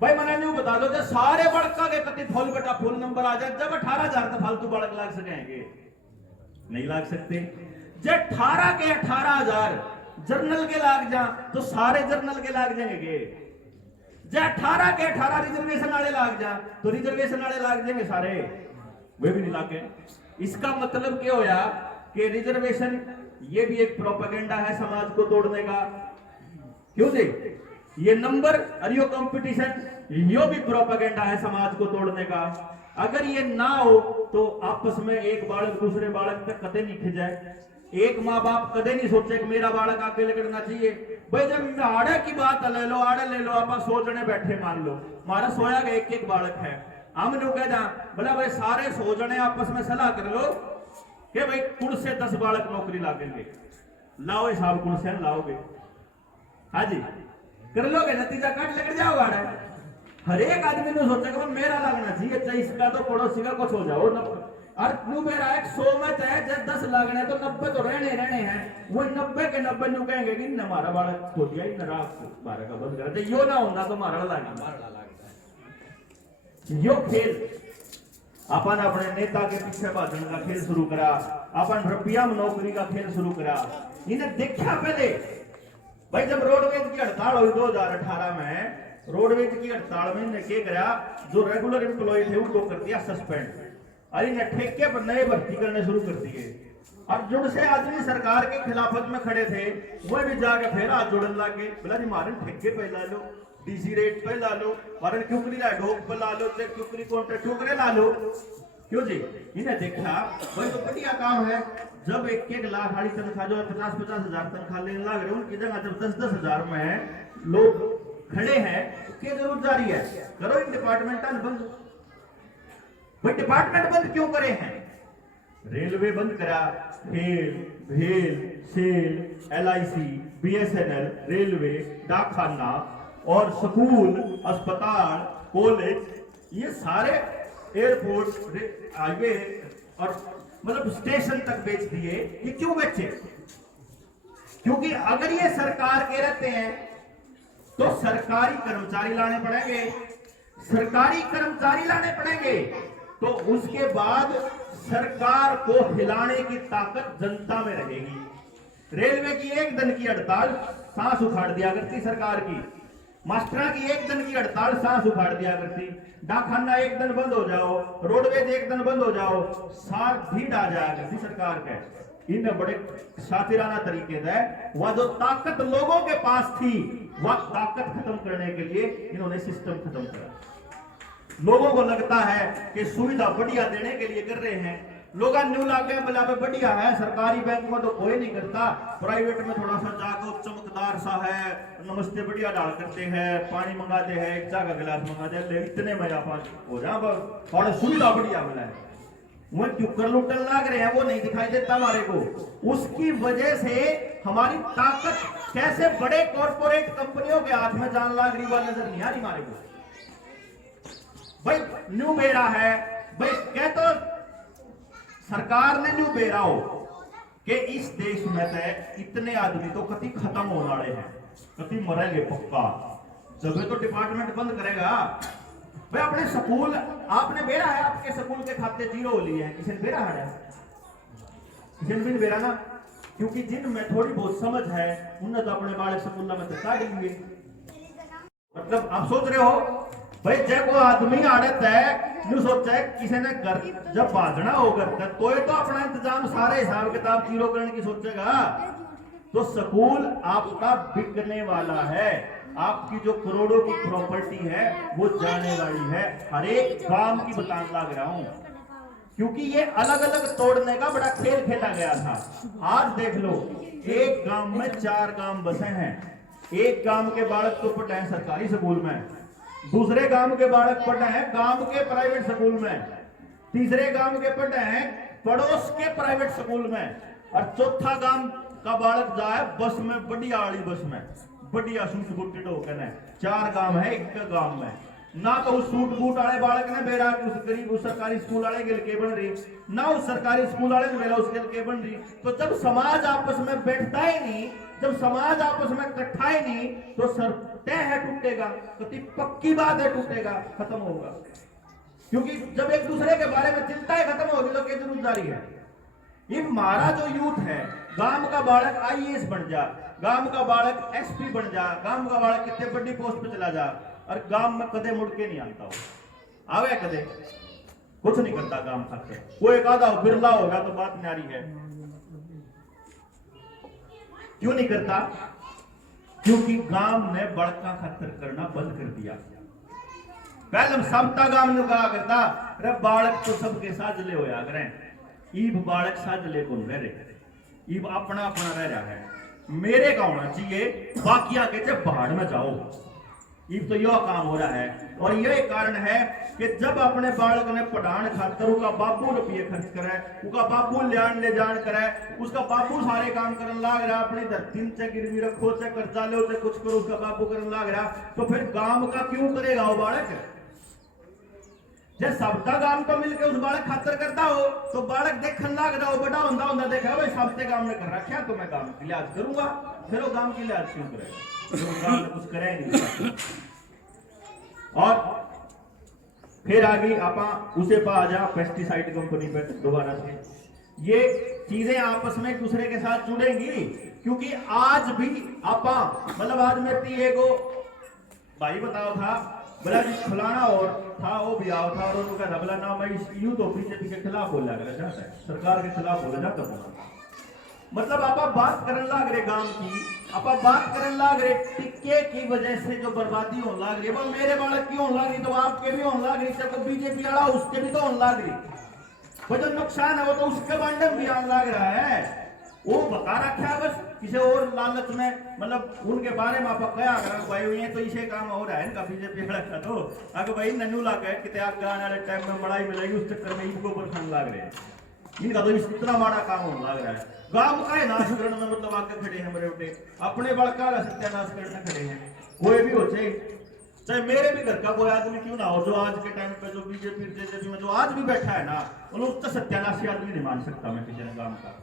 भाई मैंने नहीं बता दो जब सारे बड़का के कति फुल बेटा फुल नंबर आ जाए, जब 18,000 तो फालतू बड़क लाग सकेंगे? नहीं लाग सकते। जब 18 के 18,000 जर्नल के लाग जा तो सारे जर्नल के लाग जाएंगे। जब 18 के 18 रिजर्वेशन वाले लाग जा तो रिजर्वेशन वाले लाग जाएंगे सारे, वे भी नहीं लागे। इसका मतलब क्या होया कि रिजर्वेशन ये भी एक प्रोपेगेंडा है समाज को तोड़ने का। क्यों जी? ये नंबर और यो कंपटीशन यो भी प्रोपेगेंडा है समाज को तोड़ने का। अगर ये ना हो तो आपस में एक बालक दूसरे बालक तक कदे नहीं खिंचाए, एक माँ बाप कदे नहीं सोचे कि मेरा बालक आगे लगना चाहिए। भाई जब आड़े की बात ले लो, आड़े ले लो, आप सोचने बैठे मान लो हमारा सोया का एक एक बालक है, हम लोग कह जा बोला भाई सारे सोचने आपस में सलाह कर लो कि भाई कुल से 10 बालक नौकरी लागेंगे, लाओ हिसाब कुल से लाओगे। हाँ जी कर लोगे, नतीजा काट लेकर जाओ। हर एक आदमी ने सोचा कि मेरा लगना चाहिए, चाहे इसका तो पड़ोसी का कुछ हो जाओ। और तू मेरा 100 में चाहे 10 लगने तो 90 तो रहने हैं। वो 90 के 90 नु कहेंगे कि हमारा बालक खो दिया, इन रात 12 का बंद कर दे, यो ना होगा तो मारा लगेगा। यो खेल अपन अपने नेता के पीछे भाजन का खेल शुरू करा, अपन रुपया में नौकरी का खेल शुरू करा। इन्हें देखा पहले भाई जब रोडवेज की हड़ताल हुई 2018 में, रोडवेज की हड़ताल में इन्हें क्या करा, जो रेगुलर एम्प्लॉय थे उनको कर दिया सस्पेंड और इन्हें ठेके पर नए भर्ती करने शुरू कर दिए। और जुड़ से आदमी सरकार के खिलाफत में खड़े थे वो भी जाके फिर हाथ जोड़ने लगे, बोला जी मारे ठेके पे ला लो, डीसी रेट पे ला लो, मारे क्यूकरी ढोक पे ला लो, क्यूकरी कॉन्ट्रैक्ट टुकड़े ला लो। क्यों जी? इन्हें देखा भाई तो बढ़िया काम है। जब 1-1 लाख वाली तनख्वाह जो 50-50 हजार तनख्वाह लेने लग रहे उनकी जगह जब 10-10 हजार में लोग खड़े हैं, क्या जरूरत जा रही है? करो इन डिपार्टमेंट बंद। भाई डिपार्टमेंट बंद क्यों करे हैं? रेलवे बंद करा, खेल, भेल, सेल, LIC, BSNL, रेलवे, डाकखाना और स्कूल, अस्पताल, कॉलेज, ये सारे एयरपोर्ट, हाईवे और मतलब स्टेशन तक बेच दिए। ये क्यों बेचे? क्योंकि अगर ये सरकार के रहते हैं तो सरकारी कर्मचारी लाने पड़ेंगे, सरकारी कर्मचारी लाने पड़ेंगे तो उसके बाद सरकार को हिलाने की ताकत जनता में रहेगी। रेलवे की एक दिन की हड़ताल सांस उखाड़ दिया करती सरकार की, मास्टरों की एक दिन की हड़ताल सांस उखाड़ दिया करती, डाकखाना एक दिन बंद हो जाओ, रोडवेज एक दिन बंद हो जाओ, सार भीड़ आ जाया करती सरकार के। इन बड़े शातिराना तरीके से वह जो ताकत लोगों के पास थी वह ताकत खत्म करने के लिए इन्होंने सिस्टम खत्म करा। लोगों को लगता है कि सुविधा बढ़िया देने के लिए कर रहे हैं, लोग न्यू लागे बोला बढ़िया है, सरकारी बैंक में तो कोई नहीं करता, प्राइवेट में थोड़ा सा जाकर चमकदार सा है, नमस्ते बढ़िया डाल करते हैं, पानी मंगाते हैं, एक चाय का गिलास मंगाते हैं, इतने में आप हो जा थोड़ा सुविधा बढ़िया मिला है। वो क्यों कर लुटन लाग रहे हैं वो नहीं दिखाई देता हमारे को। उसकी वजह से हमारी ताकत कैसे बड़े कॉर्पोरेट कंपनियों के हाथ में जान लाग रही वो नजर नहीं आ रही हमारे को। भाई न्यू बेरा है, भाई कह तो सरकार ने न्यू बेरा हो कि इस देश में तो इतने आदमी तो कति खत्म होने वाले हैं, कति मरेंगे पक्का, जब तो डिपार्टमेंट बंद करेगा। भाई अपने स्कूल आपने बेरा है, आपके स्कूल के खाते जीरो लिए हैं, किसी ने बेरा है, किसी ने भी बेरा ना, क्योंकि जिनमें थोड़ी बहुत समझ है उन्हें तो अपने बालक स्कूल में तो देंगे। मतलब आप सोच रहे हो भाई जब वो आदमी आड़त है न्यू सोचा है किसी ने घर जब बाजना हो करता तो ये तो अपना इंतजाम सारे हिसाब किताब जीरो करने की सोचेगा। तो स्कूल आपका बिकने वाला है, आपकी जो करोड़ों की प्रॉपर्टी है वो जाने वाली है। हर एक गांव की बताने लग रहा हूं क्योंकि ये अलग अलग तोड़ने का बड़ा खेल खेला गया था। आज देख लो एक गांव में 4 गांव बसे हैं, एक गांव के बालक तो पढ़े हैं सरकारी स्कूल में, दूसरे गांव के बालक पढ़े हैं गांव के प्राइवेट स्कूल में, तीसरे गांव के पढ़े हैं पड़ोस के प्राइवेट स्कूल में, और चौथा गांव का बालक जाए बस में, बढ़िया वाली बस में, बढ़िया सूट बूट होकर। 4 गांव है एक गांव में ना, तो उस सूट बूट वाले बालक ने बेरा उस गरीब उस सरकारी स्कूल वाले गिल के बन रही, ना उस सरकारी स्कूल वाले ने बेरा उस गिल के बन रही। तो जब समाज आपस में बैठता ही नहीं, जब समाज आपस में इकट्ठा ही नहीं, तो सर तय है टूटेगा, कति पक्की बात है टूटेगा, खत्म होगा। क्योंकि जब एक दूसरे के बारे में चिंता ही खत्म होगी तो क्या जरूरत जारी है। ये हमारा जो यूथ है, गांव का बालक IAS बन जा, गांव का बालक SP बन जा, गांव का बालक कितने बड़ी पोस्ट पे चला जा, और गांव में कदे मुड़ के नहीं आता हो, आवे कदे कुछ नहीं करता गांव खाते, कोई एक आधा बिरला होगा तो बात न्यारी है। क्यों नहीं करता? क्योंकि गांव ने बड़का खतर करना बंद कर दिया। पहले समता गांव ने कहा करता अरे बालक तो सबके साजले होया करें, ईब बालक साजले कौन रह रहे, ईब अपना अपना रह रहा है, मेरे का होना चाहिए, बाकी आगे जब बाहर में जाओ। ईब तो यह काम हो रहा है, और यही कारण है कि जब अपने बालक ने पढ़ाने खातर उसका बापू रुपये खर्च करे, उसका बापू ले जान करे, उसका बापू सारे काम करने लग रहा, अपनी धरती से गिरवी रखो, चाहे कर्जा लो, चाहे कुछ करो, उसका बापू करने लग रहा, तो फिर गांव का क्यों करेगा वो बालक? जब सबका गांव को मिलकर उस बालक खातर करता हो तो बालक देखने लग रहा हो, बड़ा होंदा देखा भाई सबसे गांव ने कर रखा तो मैं गांव की लिहाज करूंगा, फिर वो गांव की लिहाज क्यों करेगा? गांव ने कुछ करे नहीं। और फिर आगे आपा उसे पा जा पेस्टिसाइड कंपनी पे दोबारा से ये चीजें आपस में एक दूसरे के साथ जुड़ेंगी, क्योंकि आज भी आपा मतलब आज मेरी एगो भाई बताओ था बोला जी फलाना और था वो भी आओ था, और उनका बोला ना मैं यूं तो बीजेपी के खिलाफ बोला जाता है, सरकार के खिलाफ बोला जाता है। मतलब आप बात करने लग रहे गांव की, आप बात करने लग रहे टिक्के की वजह से जो बर्बादी होने लग रही है, वो मेरे बालक की होने लग रही तो आपके भी होने लग रही, तो बीजेपी वाला उसके भी तो होने लग रही, वो जो नुकसान है वो तो उसके बांडम भी आने लग रहा है। वो बता रखा है बस किसी और लालच में, मतलब उनके बारे में आप क्या भाई ये तो इसे काम हो रहा है इनका बीजेपी का, तो अगर भाई नन्नू ला के कितने आगे आने वाले टाइम में बड़ाई मिलेगी उस चक्कर में इनको ऊपर खान लग रहे हैं, इनका तो इतना बड़ा काम होने लग रहा है। गांव का नाश करने में मतलब आगे खड़े हैं बड़े बड़े, अपने बड़का का सत्यानाश करने खड़े हैं। कोई भी हो चाहे मेरे भी घर का कोई आदमी क्यों ना हो, जो आज के टाइम पे जो बीजेपी में जो आज भी बैठा है ना, उसका सत्यानाशी आदमी नहीं मान सकता मैं किसी ने गांव का।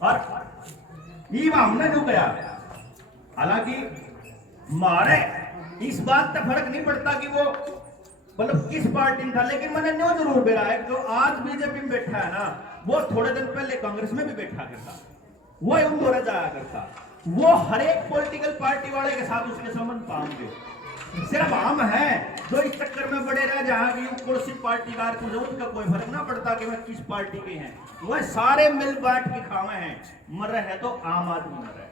और हमने जो गया, हालांकि मारे इस बात का फर्क नहीं पड़ता कि वो मतलब किस पार्टी में था, लेकिन मैंने न्यू जरूर बेरा है जो आज बीजेपी में बैठा है ना, वो थोड़े दिन पहले कांग्रेस में भी बैठा करता, वो उनको जाया करता, वो हर एक पॉलिटिकल पार्टी वाले के साथ उसके संबंध पाएंगे। सिर्फ हम हैं जो इस चक्कर में बड़े रह जहां की कुर्सी पार्टीदार को जो उनका कोई फर्क ना पड़ता कि मैं किस पार्टी के हैं, वह सारे मिल बांट के खावे हैं, मर रहे तो आम आदमी मर रहे।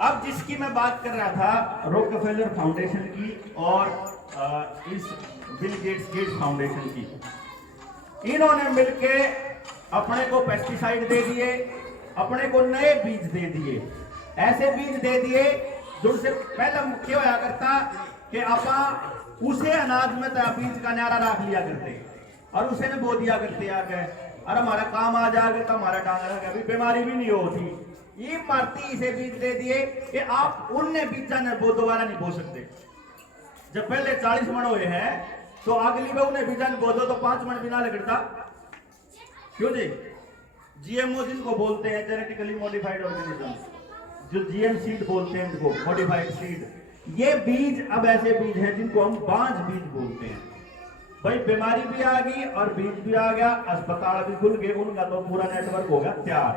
अब जिसकी मैं बात कर रहा था रॉकफेलर फाउंडेशन की और इस बिल गेट्स फाउंडेशन की, इन्होंने मिलके अपने को पेस्टिसाइड दे दिए, अपने को नए बीज दे दिए, ऐसे बीज दे दिए जो से पहले मुख्य होया करता कि आपा उसे अनाज में तो बीज का न्यारा रख लिया करते और उसे ने बो दिया करते आगे, और हमारा काम आ जाएगा तो हमारा डांगरा का भी बीमारी भी नहीं होती। ये मारती इसे बीज दे दिए कि आप उनने बीजा ने बो दोबारा नहीं बो सकते। जब पहले 40 मन हुए हैं तो अगली बार उन्हें बीजा ने बो दो तो 5 मन बिना लगता, क्यों जी? जीएमओ जिनको बोलते हैं, जेनेटिकली मॉडिफाइड ऑर्गेनिज्म, जो जीएम सीड बोलते हैं इनको, मॉडिफाइड सीड, ये बीज अब ऐसे बीज हैं जिनको हम बांझ बीज बोलते हैं। भाई बीमारी भी आ गई और बीज भी आ गया, अस्पताल भी खुल गए, उनका तो पूरा नेटवर्क हो गया तैयार।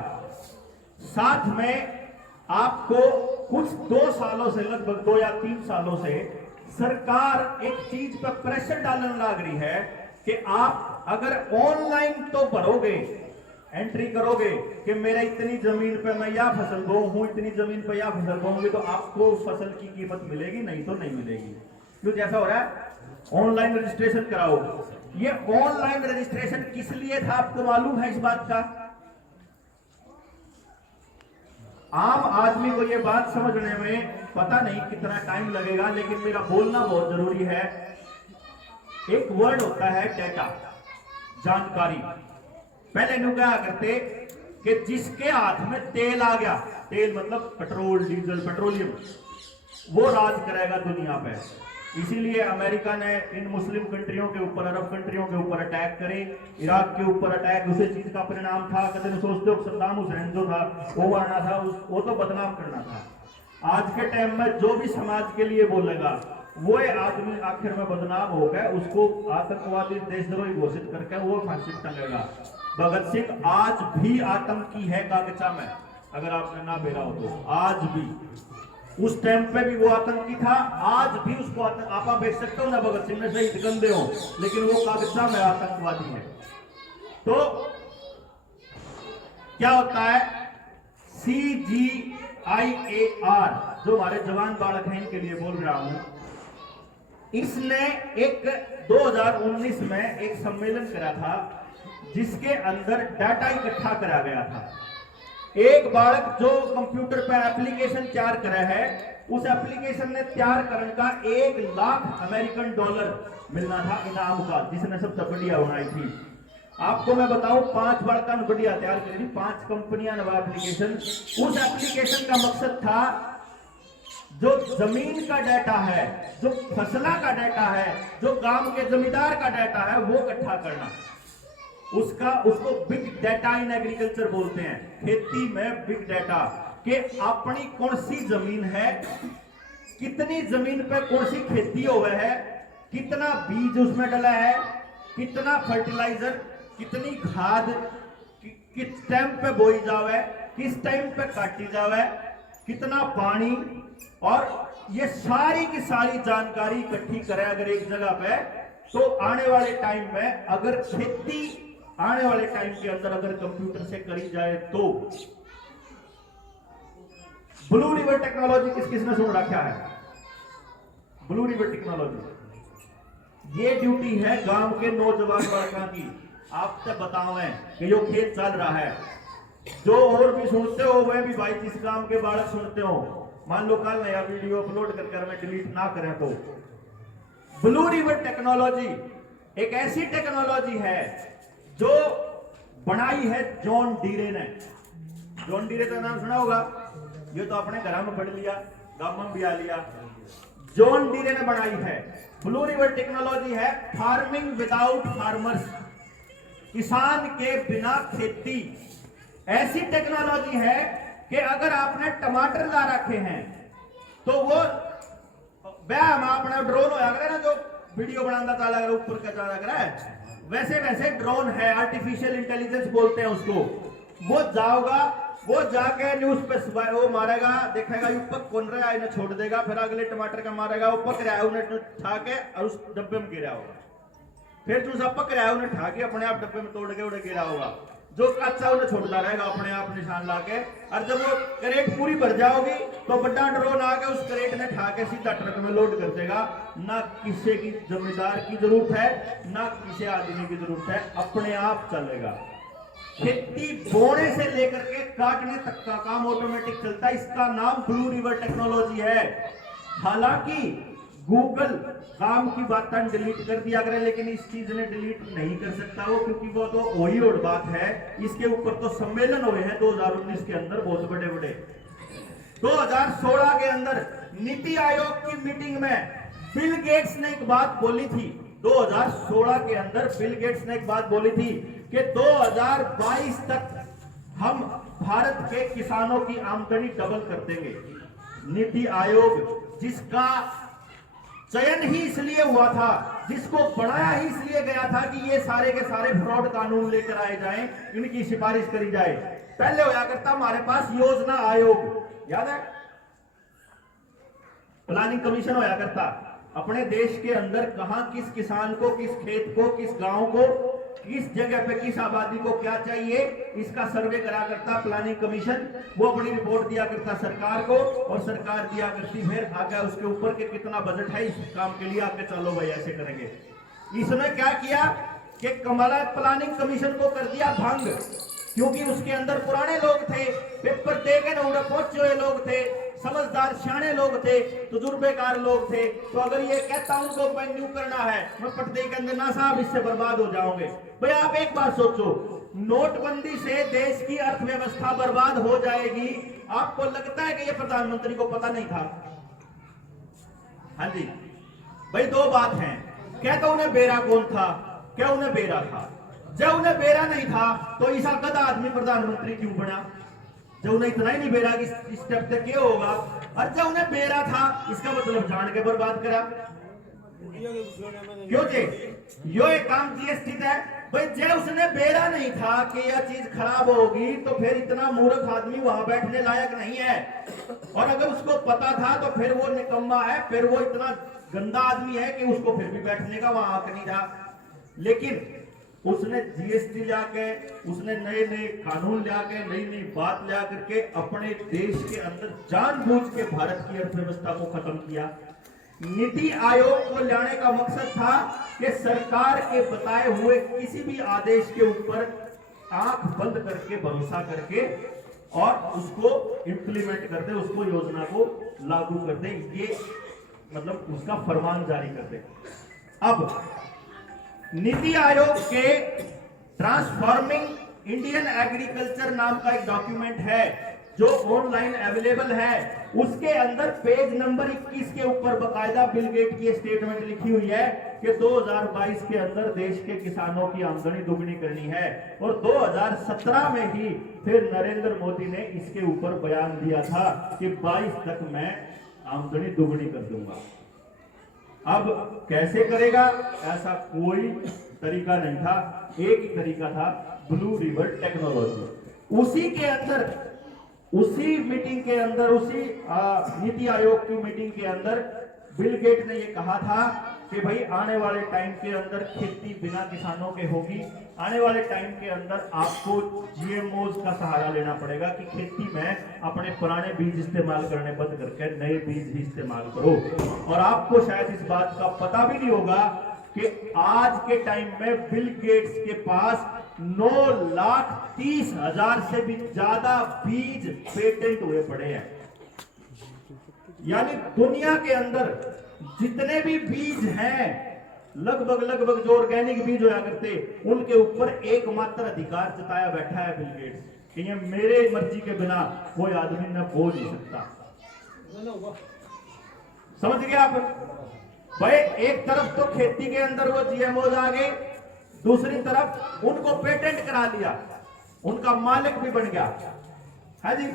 साथ में आपको कुछ 2 सालों से, लगभग 2 या 3 सालों से सरकार एक चीज पर प्रेशर डालने लग रही है कि आप अगर ऑनलाइन तो भरोगे, एंट्री करोगे कि मेरे इतनी जमीन पे मैं या फसल बो हूं, इतनी जमीन पे या फसल बोऊंगी, तो आपको फसल की कीमत मिलेगी, नहीं तो नहीं मिलेगी। क्यों जैसा हो रहा है? ऑनलाइन रजिस्ट्रेशन कराओ। ये ऑनलाइन रजिस्ट्रेशन किस लिए था आपको मालूम है इस बात का? आम आदमी को यह बात समझने में पता नहीं कितना टाइम लगेगा, लेकिन मेरा बोलना बहुत जरूरी है। एक वर्ड होता है डेटा, जानकारी। पहले नु क्या करते कि जिसके हाथ में तेल आ गया, तेल मतलब पेट्रोल, डीजल, पेट्रोलियम, वो राज करेगा दुनिया पे। इसीलिए अमेरिका ने इन मुस्लिम कंट्रियों के ऊपर, अरब कंट्रियों के ऊपर अटैक करे, इराक के ऊपर अटैक, उसे चीज का परिणाम था। कदम सोचते हो सद्दाम हुसैन जो था वो मारना था, वो तो बदनाम करना था। आज के टाइम में जो भी समाज के लिए बोलेगा वो आदमी आखिर में बदनाम हो गया, उसको आतंकवादी, देशद्रोही घोषित करके वो फांसी टंगेगा। भगत सिंह आज भी आतंकी है कागचा में, अगर आपने ना बेरा हो तो। आज भी, उस टाइम पे भी वो आतंकी था, आज भी उसको आप बेच सकते हो ना, भगत सिंह ने शहीद गंदे हो, लेकिन वो कागजा में आतंकवादी है। तो क्या होता है? CGIAR, जो हमारे जवान बालक हैं इनके लिए बोल रहा हूं, इसने एक 2019 में एक सम्मेलन करा था जिसके अंदर डाटा इकट्ठा करा गया था। एक बालक जो कंप्यूटर पर एप्लीकेशन तैयार करा है, उस एप्लीकेशन ने तैयार करने का $1 लाख मिलना था इनाम का, जिसने सबसे बढ़िया बनाई थी। आपको मैं बताऊं, 5 बालका ने बढ़िया तैयार करी थी, 5 कंपनियां ने वो एप्लीकेशन। उस एप्लीकेशन का मकसद था जो जमीन का डाटा है, जो फसला का डाटा है, जो गांव के जमींदार का डाटा है, वो इकट्ठा करना। उसको बिग डाटा इन एग्रीकल्चर बोलते हैं, खेती में बिग डाटा, कि अपनी कौन सी जमीन है, कितनी जमीन पर कौन सी खेती हुआ है, कितना बीज उसमें डला है, कितना फर्टिलाइजर, कितनी खाद, किस टाइम पे बोई जावे, किस टाइम पे काटी जावे, कितना पानी, और ये सारी की सारी जानकारी इकट्ठी करें अगर एक जगह पे, तो आने वाले टाइम में अगर खेती आने वाले टाइम के अंदर अगर कंप्यूटर से करी जाए तो। ब्लू रिवर टेक्नोलॉजी किस किसने सुन रखा है? ब्लू रिवर टेक्नोलॉजी, ये ड्यूटी है गांव के नौजवान लड़का की। आपसे बतावें कि जो खेत चल रहा है, जो और भी सुनते हो वह भी भाई, जिस गांव के बालक सुनते हो, मान लो कल नया वीडियो अपलोड करके हमें डिलीट ना करें तो। ब्लू रिवर टेक्नोलॉजी एक ऐसी टेक्नोलॉजी है जो बनाई है जॉन डीरे ने। जॉन डीरे का नाम सुना होगा, ये तो अपने घर में पढ़ लिया, गांव में भी आ लिया। जॉन डीरे ने बनाई है। ब्लू रिवर टेक्नोलॉजी है फार्मिंग विदाउट फार्मर्स, किसान के बिना खेती। ऐसी टेक्नोलॉजी है कि अगर आपने टमाटर ला रखे हैं तो वो अपना ड्रोन होया करे ना, जो वीडियो बनाना चाला कर ऊपर का चाला कर है, वैसे वैसे ड्रोन है, आर्टिफिशियल इंटेलिजेंस बोलते हैं उसको। वो जाओगा, वो जाके न्यूज पे वो मारेगा, देखेगा ऊपर कौन रहा है, इन्हें छोड़ देगा, फिर अगले टमाटर का मारेगा, वो पक रहा है उन्हें उठा के और उस डब्बे में गिरा होगा, फिर दूसरा पक रहा है उन्हें उठा के अपने आप डब्बे में तोड़ के उन्हें गिरा होगा, जो कच्चा उन्हें छोड़ता रहेगा अपने आप निशान लाके। और जब वो करेट पूरी भर जाओगी तो बड़ा ड्रोन आके उस करेट ने उठा के सीधा ट्रक में लोड कर देगा। ना किसी की जमींदार की जरूरत है, ना किसी आदमी की जरूरत है, अपने आप चलेगा। खेती बोने से लेकर के काटने तक का काम ऑटोमेटिक चलता है। इसका नाम ब्लू रिवर टेक्नोलॉजी है। हालांकि गूगल काम की बातें डिलीट कर दिया करे, लेकिन इस चीज ने डिलीट नहीं कर सकता वो, क्योंकि वो तो वही और बात है। इसके ऊपर तो सम्मेलन हुए हैं 2019 के अंदर बहुत बड़े बड़े। 2016 के अंदर नीति आयोग की मीटिंग में बिल गेट्स ने एक बात बोली थी। 2016 के अंदर बिल गेट्स ने एक बात बोली थी कि 2022 तक हम भारत के किसानों की आमदनी डबल कर देंगे। नीति आयोग जिसका चयन ही इसलिए हुआ था, जिसको बनाया ही इसलिए गया था कि ये सारे के सारे फ्रॉड कानून लेकर आए जाएं, इनकी सिफारिश करी जाए। पहले होया करता हमारे पास योजना आयोग, याद है, प्लानिंग कमीशन होया करता। अपने देश के अंदर कहां किस किसान को, किस खेत को, किस गांव को, किस जगह पे किस आबादी को क्या चाहिए, इसका सर्वे करा करता प्लानिंग कमीशन। वो अपनी रिपोर्ट दिया करता सरकार को, और सरकार दिया करती फिर आगे उसके ऊपर के कितना बजट है इस काम के लिए, आके चलो भाई ऐसे करेंगे। इसने क्या किया कि कमला प्लानिंग कमीशन को कर दिया भंग, क्योंकि उसके अंदर पुराने लोग थे, पेपर दे के ना पहुंचे हुए लोग थे, समझदार सियाने लोग थे, तजुर्बेकार लोग थे। तो अगर ये कहता उनको न्यू करना है, मैं पटदे के अंदर ना साहब इससे बर्बाद हो जाओगे। भाई आप एक बात सोचो, नोटबंदी से देश की अर्थव्यवस्था बर्बाद हो जाएगी। आपको लगता है कि ये प्रधानमंत्री को पता नहीं था? हाँ जी भाई, दो बात है, क्या तो उन्हें बेरा कौन था, क्या उन्हें बेरा था? जब उन्हें बेरा नहीं था तो ऐसा गधा आदमी प्रधानमंत्री क्यों बना? जब उन्हें इतना ही नहीं बेरा कि इस स्टेप तक क्या होगा, और जब उन्हें बेरा था इसका मतलब जान के बर्बाद करा। क्यों जी? यो एक काम की स्थिति है भाई, जब उसने बेरा नहीं था कि यह चीज खराब होगी तो फिर इतना मूर्ख आदमी वहां बैठने लायक नहीं है। और अगर उसको पता था तो फिर वो निकम्मा है, फिर वो इतना गंदा आदमी है कि उसको फिर भी बैठने का वहां हक नहीं था। लेकिन उसने जीएसटी लाके, उसने नए नए कानून लाके, नई नई बात ला करके अपने देश के अंदर जानबूझ के भारत की अर्थव्यवस्था को खत्म किया। नीति आयोग को लाने का मकसद था कि सरकार के बताए हुए किसी भी आदेश के ऊपर आंख बंद करके, भरोसा करके और उसको इंप्लीमेंट कर दे, उसको योजना को लागू कर दे, ये मतलब उसका फरमान जारी कर दे। अब नीति आयोग के ट्रांसफॉर्मिंग इंडियन एग्रीकल्चर नाम का एक डॉक्यूमेंट है जो ऑनलाइन अवेलेबल है। उसके अंदर पेज नंबर 21 के ऊपर बकायदा बिल गेट की स्टेटमेंट लिखी हुई है कि 2022 के अंदर देश के किसानों की आमदनी दुगनी करनी है। और 2017 में ही फिर नरेंद्र मोदी ने इसके ऊपर बयान दिया था कि 22 तक मैं आमदनी दुगनी कर दूंगा। अब कैसे करेगा? ऐसा कोई तरीका नहीं था, एक ही तरीका था, ब्लू रिवर टेक्नोलॉजी। उसी के अंदर, उसी मीटिंग के अंदर, उसी नीति आयोग की मीटिंग के अंदर बिल गेट ने ये कहा था कि भाई आने वाले टाइम के अंदर खेती बिना किसानों के होगी। आने वाले टाइम के अंदर आपको जीएमओज का सहारा लेना पड़ेगा कि खेती में अपने पुराने बीज इस्तेमाल करने बंद करके नए बीज ही इस्तेमाल करो। और आपको शायद इस बात का पता भी नहीं होगा कि आज के टाइम में बिल गेट्स के पास 9,30,000 से भी ज्यादा बीज पेटेंट हुए पड़े हैं। यानी दुनिया के अंदर जितने भी बीज हैं, लगभग जो ऑर्गेनिक बीज होया करते, उनके ऊपर एकमात्र अधिकार जताया बैठा है बिल गेट्स कि ये मेरे मर्जी के बिना कोई आदमी न बोल नहीं सकता। समझ गए आप भाई? एक तरफ तो खेती के अंदर वो जीएमओ आ गए, दूसरी तरफ उनको पेटेंट करा लिया, उनका मालिक भी बन गया है जी।